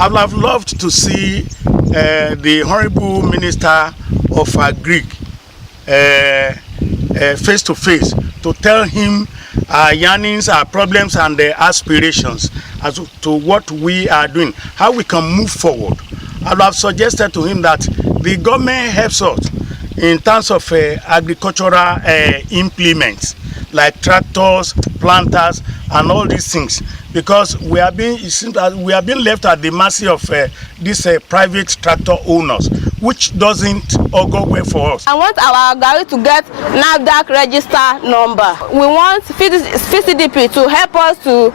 I would have loved to see the Honorable Minister of Agri face to face to tell him our yearnings, our problems, and aspirations as to what we are doing, how we can move forward. I would have suggested to him that the government helps us in terms of agricultural implements like tractors, planters, and all these things, because we are being left at the mercy of these private tractor owners, which doesn't augur well for us. I want our gari to get NAFDAC register number. We want VCDP to help us to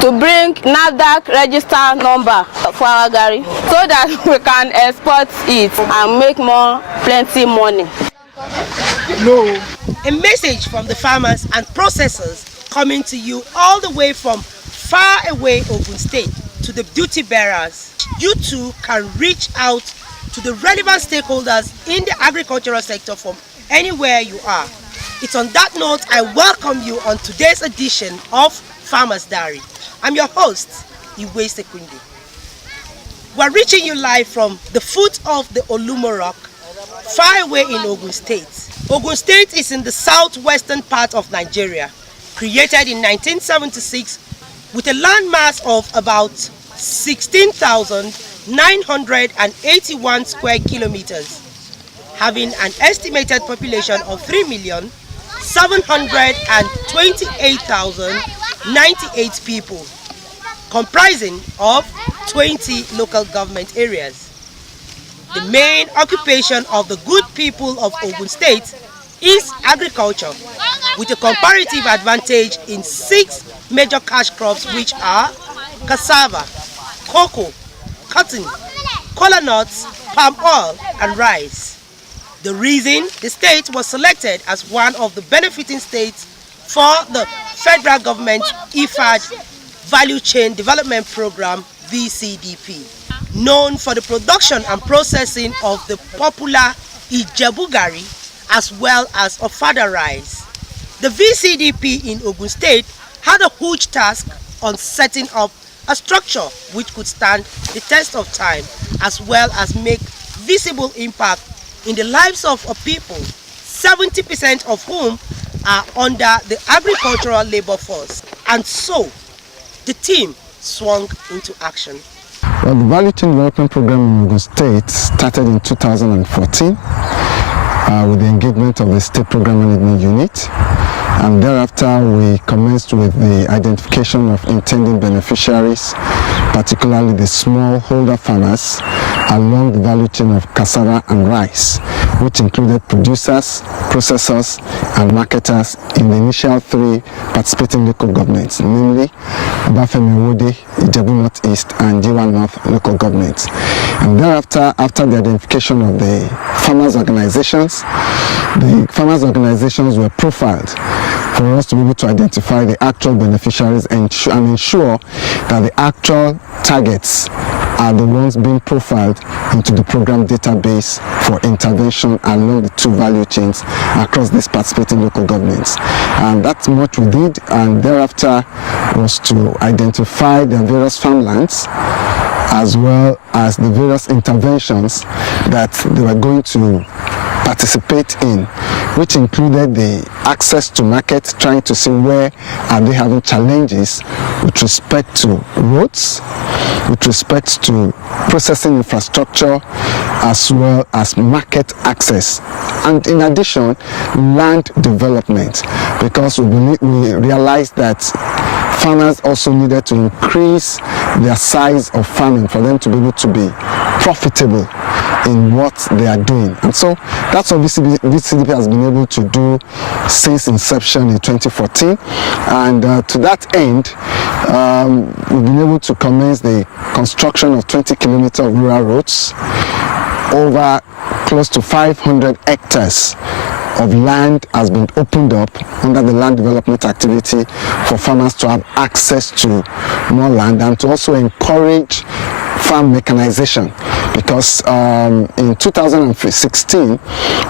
bring NAFDAC register number for our gari so that we can export it and make plenty money. No. A message from the farmers and processors coming to you all the way from far away Ogun State to the duty bearers. You too can reach out to the relevant stakeholders in the agricultural sector from anywhere you are. It's on that note I welcome you on today's edition of Farmers Diary. I'm your host, Iwe Sekunde. We're reaching you live from the foot of the Olumo Rock, far away in Ogun State. Ogun State is in the southwestern part of Nigeria, created in 1976 with a landmass of about 16,981 square kilometers, having an estimated population of 3,728,098 people, comprising of 20 local government areas. The main occupation of the good people of Ogun State is agriculture, with a comparative advantage in 6 major cash crops, which are cassava, cocoa, cotton, kola nuts, palm oil, and rice. The reason the state was selected as one of the benefiting states for the federal government IFAD Value Chain Development Program VCDP, known for the production and processing of the popular Ijebu gari as well as Ofada rice. The VCDP in Ogun State had a huge task on setting up a structure which could stand the test of time as well as make visible impact in the lives of a people, 70% of whom are under the agricultural labor force. And so, the team swung into action. Well, the Value Chain Development Program in Ogun State started in 2014 with the engagement of the State Program Management Unit. And thereafter, we commenced with the identification of intended beneficiaries, particularly the smallholder farmers along the value chain of cassava and rice, which included producers, processors, and marketers in the initial 3 participating local governments, namely Bafemi-Wode, Ijebu North-East, and Jiwa North local governments. And thereafter, after the identification of the farmers' organizations were profiled for us to be able to identify the actual beneficiaries and ensure that the actual targets are the ones being profiled into the program database for intervention along the 2 value chains across these participating local governments. And that's what we did, and thereafter was to identify the various farmlands as well as the various interventions that they were going to participate in, which included the access to market, trying to see where are they having challenges with respect to roads, with respect to processing infrastructure, as well as market access, and in addition, land development, because we realized that farmers also needed to increase their size of farming for them to be able to be profitable in what they are doing. And so that's what VCDP has been able to do since inception in 2014. And to that end, we've been able to commence the construction of 20 kilometers of rural roads, over close to 500 hectares of land has been opened up under the land development activity for farmers to have access to more land and to also encourage farm mechanization, because in 2016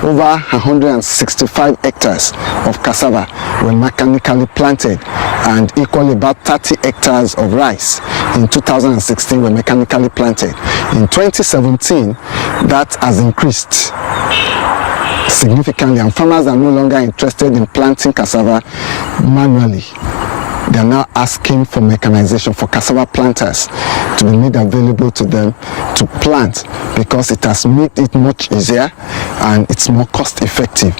over 165 hectares of cassava were mechanically planted and equally about 30 hectares of rice in 2016 were mechanically planted. In 2017, that has increased significantly, and farmers are no longer interested in planting cassava manually. They are now asking for mechanization, for cassava planters to be made available to them to plant, because it has made it much easier and it's more cost effective.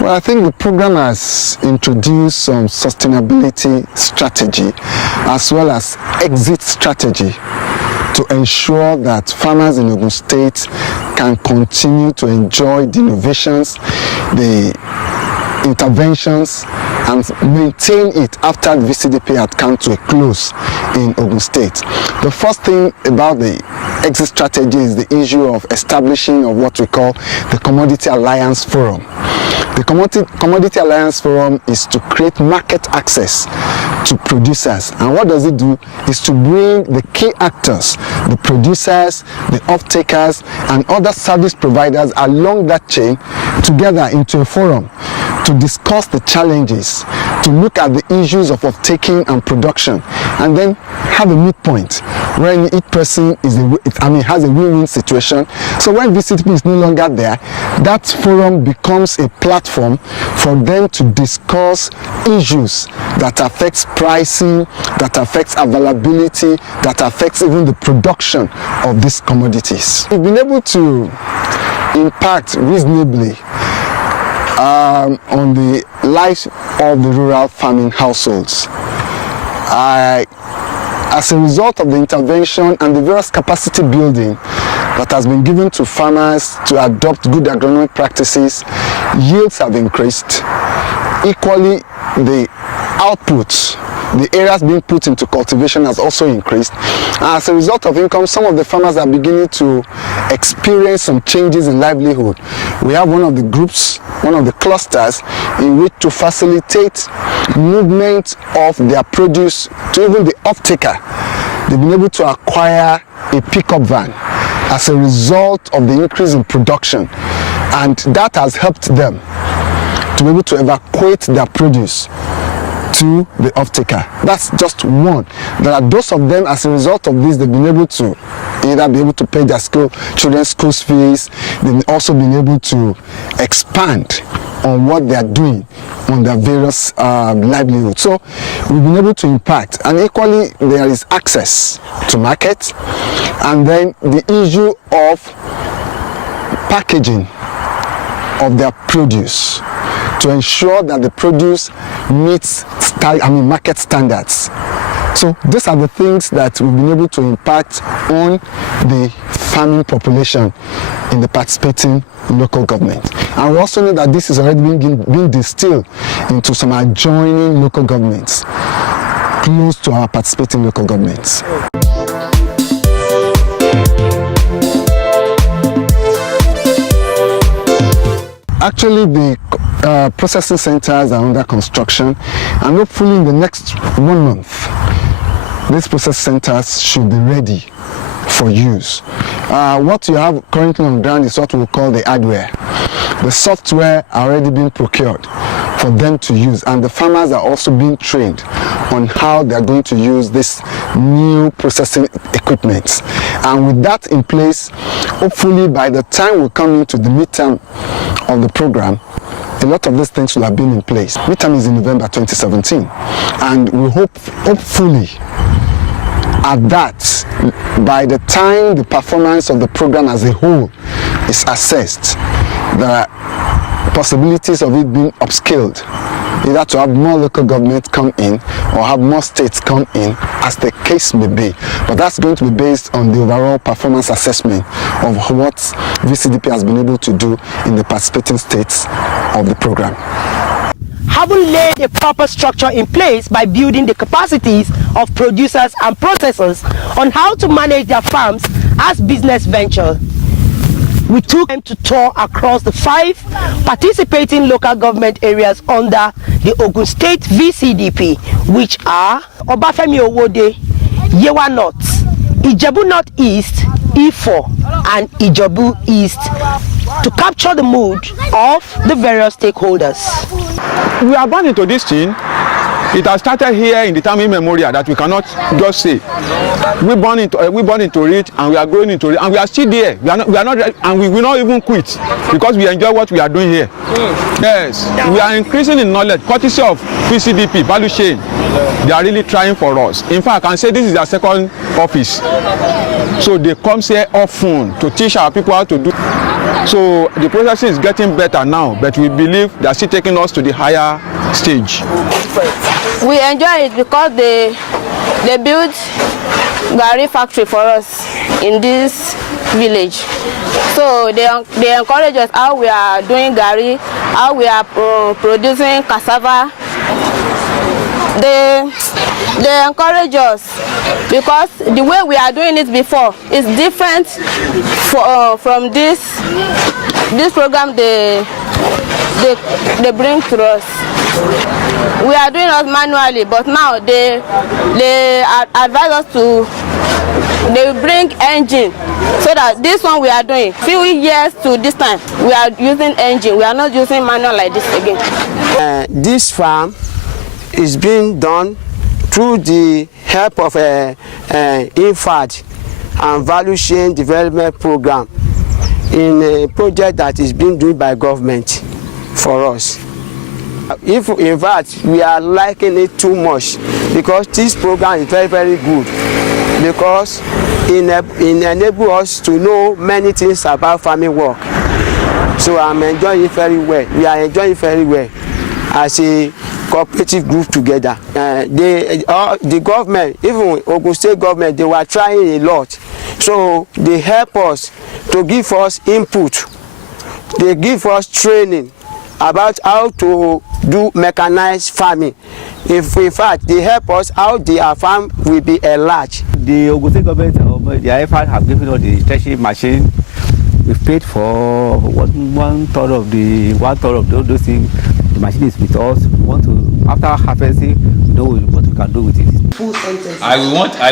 Well, I think the program has introduced some sustainability strategy as well as exit strategy to ensure that farmers in Ogun State can continue to enjoy the innovations, the interventions, and maintain it after the VCDP had come to a close in Ogun State. The first thing about the exit strategy is the issue of establishing of what we call the Commodity Alliance Forum. The Commodity Alliance Forum is to create market access to producers, and what does it do is to bring the key actors, the producers, the off-takers, and other service providers along that chain together into a forum to discuss the challenges, to look at the issues of off-taking and production, and then have a midpoint where each person is has a win-win situation. So when VCDP is no longer there, that forum becomes a platform for them to discuss issues that affects pricing, that affects availability, that affects even the production of these commodities. We've been able to impact reasonably on the lives of the rural farming households. As a result of the intervention and the various capacity building that has been given to farmers to adopt good agronomic practices, yields have increased. Equally, the outputs, the areas being put into cultivation has also increased. As a result of income, some of the farmers are beginning to experience some changes in livelihood. We have one of the groups, one of the clusters in which to facilitate movement of their produce to even the off-taker. They've been able to acquire a pickup van as a result of the increase in production, and that has helped them to be able to evacuate their produce to the off-taker. That's just one. There are those of them, as a result of this, they've been able to either be able to pay their children's school fees. They've also been able to expand on what they are doing on their various livelihoods. So we've been able to impact, and equally there is access to market, and then the issue of packaging of their produce to ensure that the produce meets market standards. So these are the things that we've been able to impact on the farming population in the participating local government. And we also know that this is already being distilled into some adjoining local governments close to our participating local governments. Actually, the processing centers are under construction, and hopefully in the next 1 month, these processing centers should be ready for use. What you have currently on ground is what we call the hardware. The software are already being procured for them to use, and the farmers are also being trained on how they are going to use this new processing equipment. And with that in place, hopefully by the time we come into the midterm of the program, a lot of these things will have been in place. Midterm is in November 2017, and we hopefully at that, by the time the performance of the program as a whole is assessed, there are possibilities of it being upscaled, either to have more local government come in or have more states come in, as the case may be. But that's going to be based on the overall performance assessment of what VCDP has been able to do in the participating states of the program. Having laid a proper structure in place by building the capacities of producers and processors on how to manage their farms as business venture, we took time to tour across the 5 participating local government areas under the Ogun State VCDP, which are Obafemi Owode, Yewa North, Ijebu North East, Ifo and Ijebu East to capture the mood of the various stakeholders. We are born into this thing. It has started here in the time immemorial that we cannot just say. We born into it, and we are growing into it, and we are still there. We are not, and we will not even quit because we enjoy what we are doing here. Yes, we are increasing in knowledge, courtesy of VCDP, value chain. They are really trying for us. In fact, I can say this is their second office. So they come here often to teach our people how to do. So the process is getting better now, but we believe they are still taking us to the higher stage. We enjoy it because they built Gari factory for us in this village. So they encourage us how we are doing Gari, how we are producing cassava. They encourage us because the way we are doing it before is different from this program they bring to us. We are doing it manually, but now they advise us they bring engine so that this one we are doing few years to this time we are using engine. We are not using manual like this again. This farm is being done through the help of INFAD and Value Chain Development Program in a project that is being done by government for us. If in fact we are liking it too much because this program is very, very good because it enables us to know many things about farming work. So I'm enjoying it very well. We are enjoying it very well as a cooperative group together. The government, even Ogun State government, they were trying a lot. So they help us to give us input. They give us training about how to do mechanized farming. In fact, they help us how their farm will be enlarged. The Ogun State government, the IFAD have given us the threshing machine. We've paid for one third of those things. The machine is with us. We want to, after harvesting, know what we can do with it. I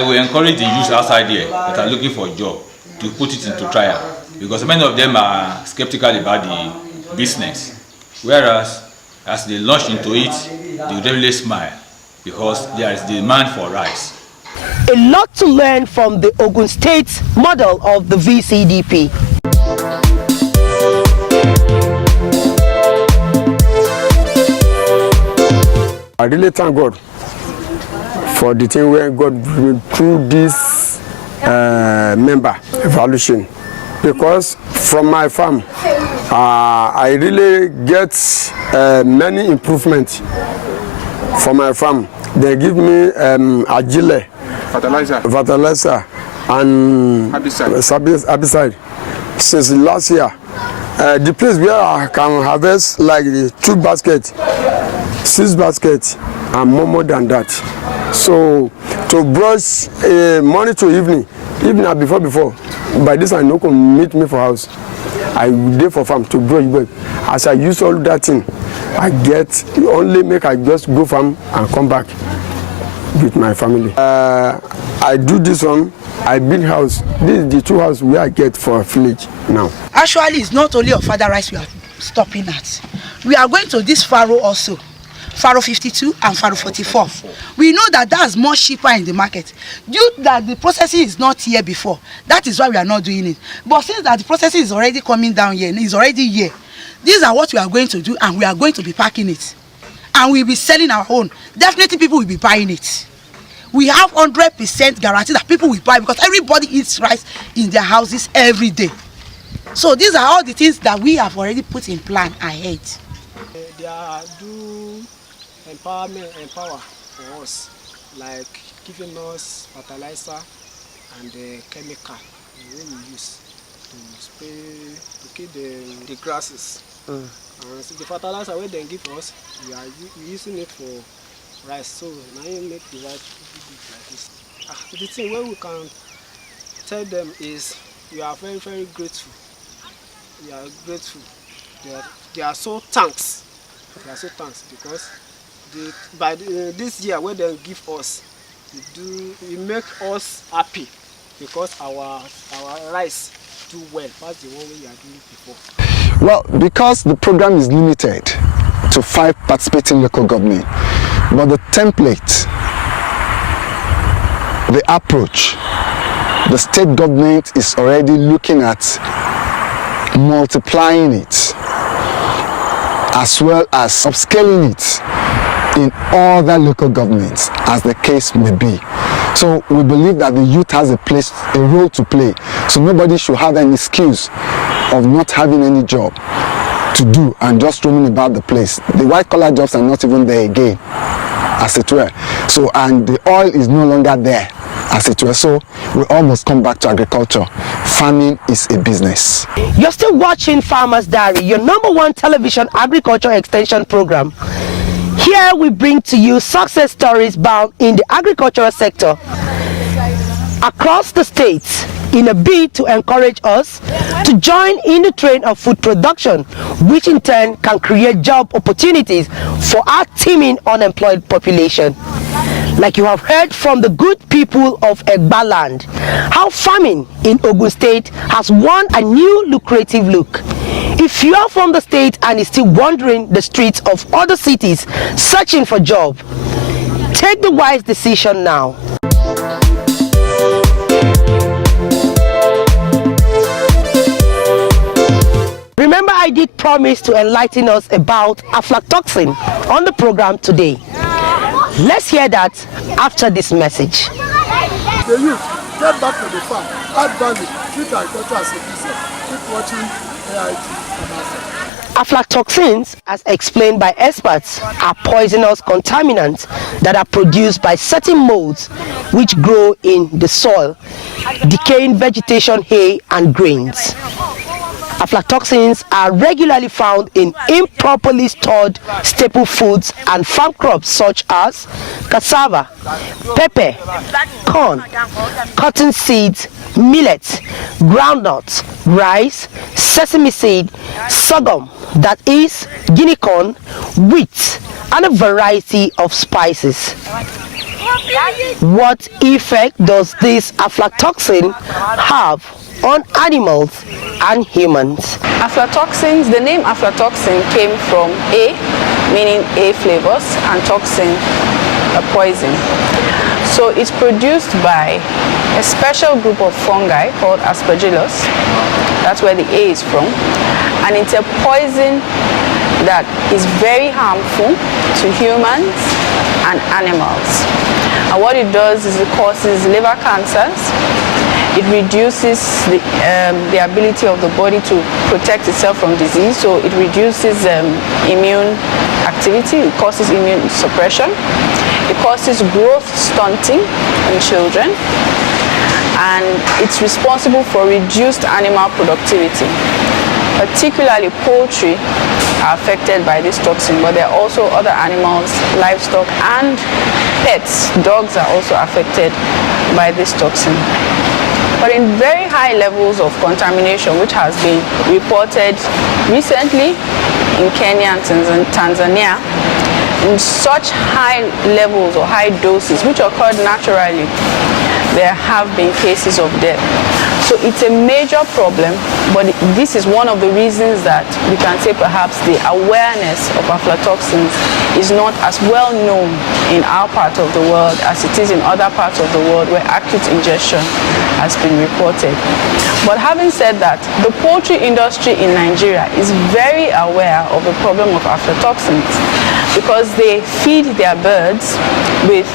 will encourage the youth outside there that are looking for a job to put it into trial because many of them are skeptical about the business. Whereas, as they launch into it, they really smile because there is demand for rice. A lot to learn from the Ogun State model of the VCDP. I really thank God for the thing where God bring through this member evaluation, because from my farm I really get many improvements for my farm. They give me agile fertilizer and herbicide since last year. The place where I can harvest like 2 baskets, 6 baskets, and more than that. So to brush morning to evening and before, by this I no come meet me for house. I dey for farm to brush, but as I use all that thing, I get only make I just go farm and come back with my family. I do this one. I build house. This is the 2 houses where I get for a village now. Actually, it's not only of father rice we are stopping at. We are going to this farrow also. Farrow 52 and Farrow 44. We know that that's more cheaper in the market. Due to that the processing is not here before. That is why we are not doing it. But since that the processing is already coming down here, it's already here. These are what we are going to do, and we are going to be packing it. And we'll be selling our own. Definitely people will be buying it. We have 100% guarantee that people will buy because everybody eats rice in their houses every day. So these are all the things that we have already put in plan ahead. They are do empower for us, like giving us fertilizer and the chemical we use to spray to kill the grasses. And so the fertilizer we then give us, we are using it for rice. So now you make the rice like this. The thing where we can tell them is we are very, very grateful. We are grateful. They are so thanks. They are so thanks because this year when they give us, it make us happy because our rice do well past the one we are doing before. Well, because the program is limited to 5 participating local government, but the template, the approach, the state government is already looking at multiplying it as well as upscaling it in other local governments as the case may be. So we believe that the youth has a role to play. So nobody should have any excuse of not having any job to do and just roaming about the place. The white collar jobs are not even there again, as it were. So, and the oil is no longer there, as it were. So we almost come back to agriculture. Farming is a business. You're still watching Farmers Diary, your #1 television agriculture extension program. Here we bring to you success stories bound in the agricultural sector across the states in a bid to encourage us to join in the train of food production, which in turn can create job opportunities for our teeming unemployed population. Like you have heard from the good people of Egba land, how farming in Ogun State has won a new lucrative look. If you are from the state and is still wandering the streets of other cities searching for job, take the wise decision now. Remember, I did promise to enlighten us about aflatoxin on the program today. Let's hear that after this message. The youth, get back to the farm, add value, treat agriculture as a business, keep watching AIT. Aflatoxins, as explained by experts, are poisonous contaminants that are produced by certain molds which grow in the soil, decaying vegetation, hay and grains. Aflatoxins are regularly found in improperly stored staple foods and farm crops such as cassava, pepper, corn, cotton seeds, millet, groundnuts, rice, sesame seed, sorghum, that is guinea corn, wheat, and a variety of spices. What effect does this aflatoxin have on animals and humans? Aflatoxins, the name aflatoxin came from A, meaning A flavors, and toxin, a poison. So it's produced by a special group of fungi called aspergillus. That's where the A is from. And it's a poison that is very harmful to humans and animals. And what it does is it causes liver cancers. It reduces the ability of the body to protect itself from disease, so it reduces immune activity, it causes immune suppression, it causes growth stunting in children, and it's responsible for reduced animal productivity. Particularly poultry are affected by this toxin, but there are also other animals, livestock, and pets. Dogs are also affected by this toxin. But in very high levels of contamination, which has been reported recently in Kenya and Tanzania, in such high levels or high doses, which occurred naturally, there have been cases of death. So it's a major problem, but this is one of the reasons that we can say perhaps the awareness of aflatoxins is not as well known in our part of the world as it is in other parts of the world where acute ingestion has been reported. But having said that, the poultry industry in Nigeria is very aware of the problem of aflatoxins because they feed their birds with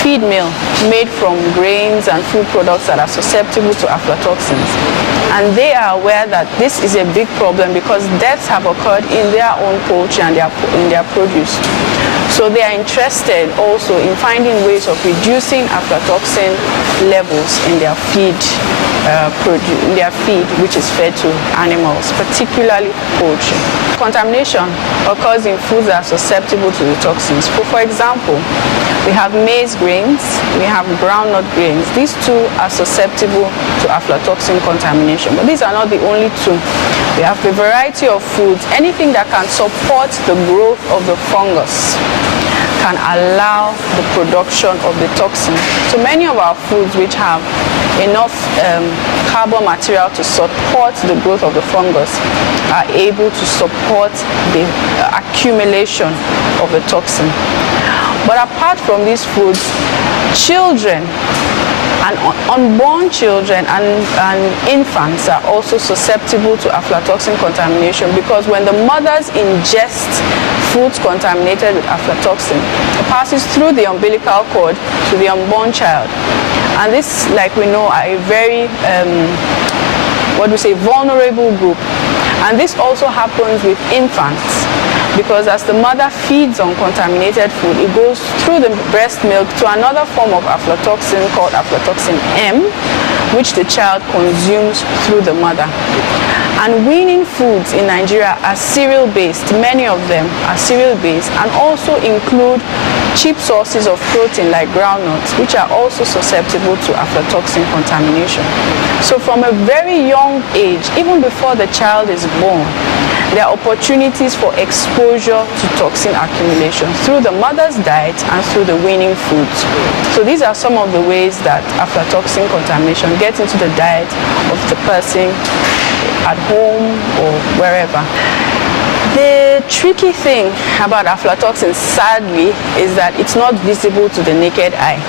feed meal made from grains and food products that are susceptible to aflatoxins. And they are aware that this is a big problem because deaths have occurred in their own poultry and in their produce. So they are interested also in finding ways of reducing aflatoxin levels in their feed, which is fed to animals, particularly poultry. Contamination occurs in foods that are susceptible to the toxins. For example, we have maize grains, we have groundnut grains. These two are susceptible to aflatoxin contamination, but these are not the only two. We have a variety of foods, anything that can support the growth of the fungus can allow the production of the toxin. So many of our foods which have enough carbon material to support the growth of the fungus are able to support the accumulation of the toxin. But apart from these foods, children and unborn children and infants are also susceptible to aflatoxin contamination, because when the mothers ingest foods contaminated with aflatoxin, it passes through the umbilical cord to the unborn child. And this, like we know, are a very, vulnerable group. And this also happens with infants, because as the mother feeds on contaminated food, it goes through the breast milk to another form of aflatoxin called aflatoxin M, which the child consumes through the mother. And weaning foods in Nigeria are cereal-based. Many of them are cereal-based and also include cheap sources of protein like groundnuts, which are also susceptible to aflatoxin contamination. So from a very young age, even before the child is born, there are opportunities for exposure to toxin accumulation through the mother's diet and through the weaning foods. So these are some of the ways that aflatoxin contamination gets into the diet of the person at home or wherever. The tricky thing about aflatoxin, sadly, is that it's not visible to the naked eye.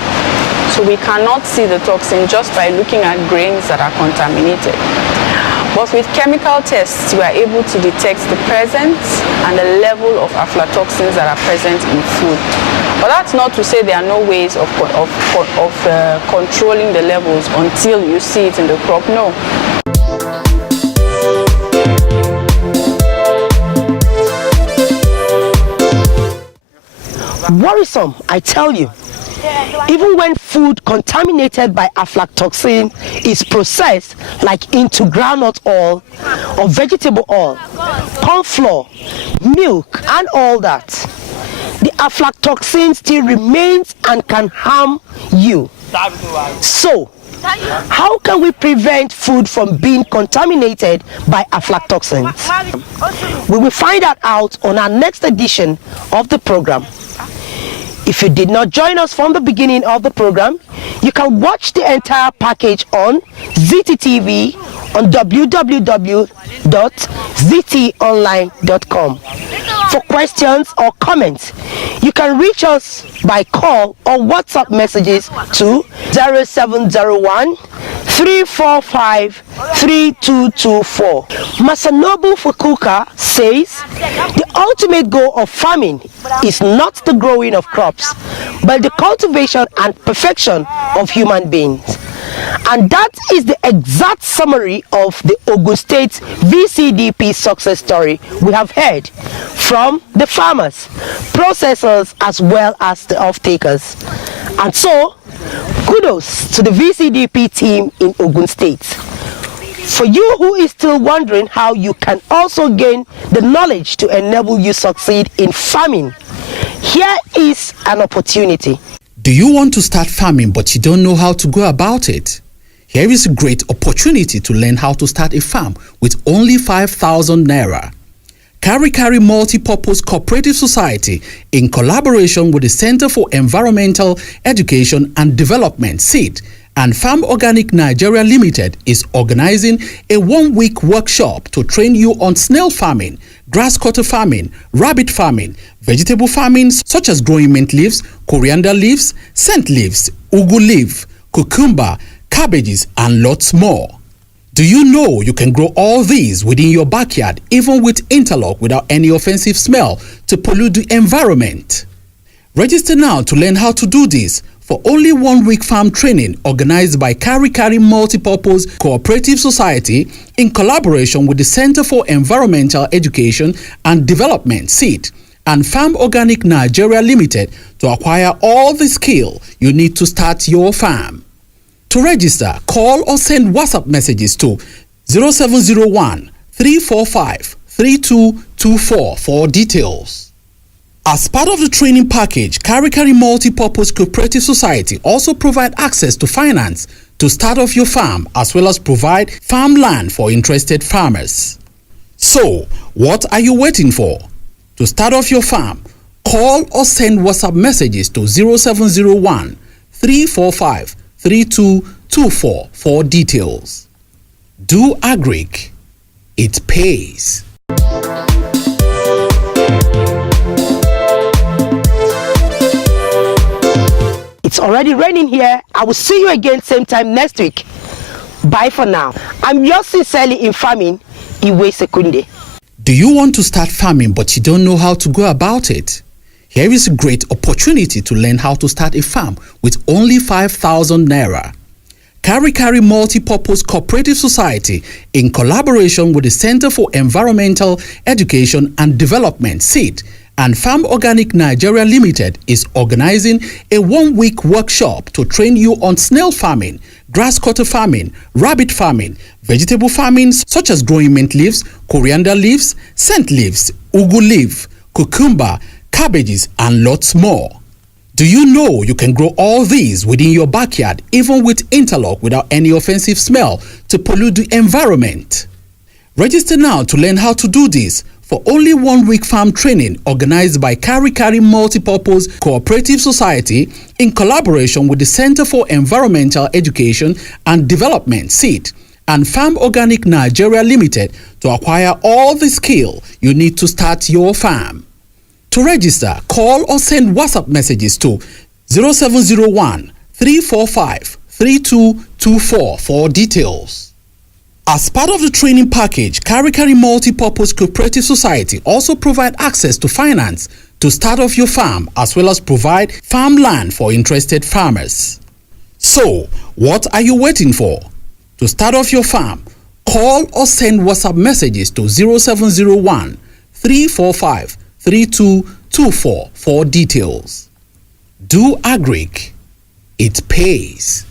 So we cannot see the toxin just by looking at grains that are contaminated. But with chemical tests, we are able to detect the presence and the level of aflatoxins that are present in food. But that's not to say there are no ways of controlling the levels until you see it in the crop. No. Worrisome, I tell you. Even when food contaminated by aflatoxin is processed, like into groundnut oil or vegetable oil, corn flour, milk, and all that, the aflatoxin still remains and can harm you. So, how can we prevent food from being contaminated by aflatoxins? We will find that out on our next edition of the program. If you did not join us from the beginning of the program, you can watch the entire package on ZTTV on www.ztonline.com. For questions or comments, you can reach us by call or WhatsApp messages to 0701 345 3224. Masanobu Fukuoka says the ultimate goal of farming is not the growing of crops, but the cultivation and perfection of human beings. And that is the exact summary of the Ogun State VCDP success story we have heard from the farmers, processors, as well as the off-takers. And so, kudos to the VCDP team in Ogun State. For you who is still wondering how you can also gain the knowledge to enable you succeed in farming, here is an opportunity. Do you want to start farming but you don't know how to go about it? Here is a great opportunity to learn how to start a farm with only 5,000 naira. Kari Multi-Purpose Cooperative Society, in collaboration with the Center for Environmental Education and Development, CED, and Farm Organic Nigeria Limited is organizing a one-week workshop to train you on snail farming, grass cutter farming, rabbit farming, vegetable farming such as growing mint leaves, coriander leaves, scent leaves, ugu leaf, cucumber, cabbages, and lots more. Do you know you can grow all these within your backyard, even with interlock, without any offensive smell to pollute the environment? Register now to learn how to do this for only 1 week farm training organized by Kari Multi-Purpose Cooperative Society in collaboration with the Center for Environmental Education and Development, CED, and Farm Organic Nigeria Limited to acquire all the skill you need to start your farm. To register, call or send WhatsApp messages to 0701 345 3224 for details. As part of the training package, Kari Multi-Purpose Cooperative Society also provide access to finance to start off your farm, as well as provide farmland for interested farmers. So, what are you waiting for? To start off your farm, Call or send WhatsApp messages to 0701 345 3224 for details. Do Agric. It pays. It's already raining here. I will see you again same time next week. Bye for now. I'm yours sincerely in farming, Iwe Sekunde. Do you want to start farming but you don't know how to go about it? Here is a great opportunity to learn how to start a farm with only 5,000 naira. Kari Multi-Purpose Cooperative Society, in collaboration with the Center for Environmental Education and Development, SEED, and Farm Organic Nigeria Limited is organizing a one-week workshop to train you on snail farming, grass cutter farming, rabbit farming, vegetable farming such as growing mint leaves, coriander leaves, scent leaves, ugu leaf, cucumber, cabbages, and lots more. Do you know you can grow all these within your backyard, even with interlock, without any offensive smell to pollute the environment? Register now to learn how to do this for only 1 week farm training organized by Kari Multi-Purpose Cooperative Society in collaboration with the Center for Environmental Education and Development, SEED, and Farm Organic Nigeria Limited to acquire all the skill you need to start your farm. To register, call or send WhatsApp messages to 0701 345 3224 for details. As part of the training package, Kari Multi-Purpose Cooperative Society also provide access to finance to start off your farm, as well as provide farmland for interested farmers. So, what are you waiting for? To start off your farm, call or send WhatsApp messages to 0701 345 3224 for details. Do Agric. It pays.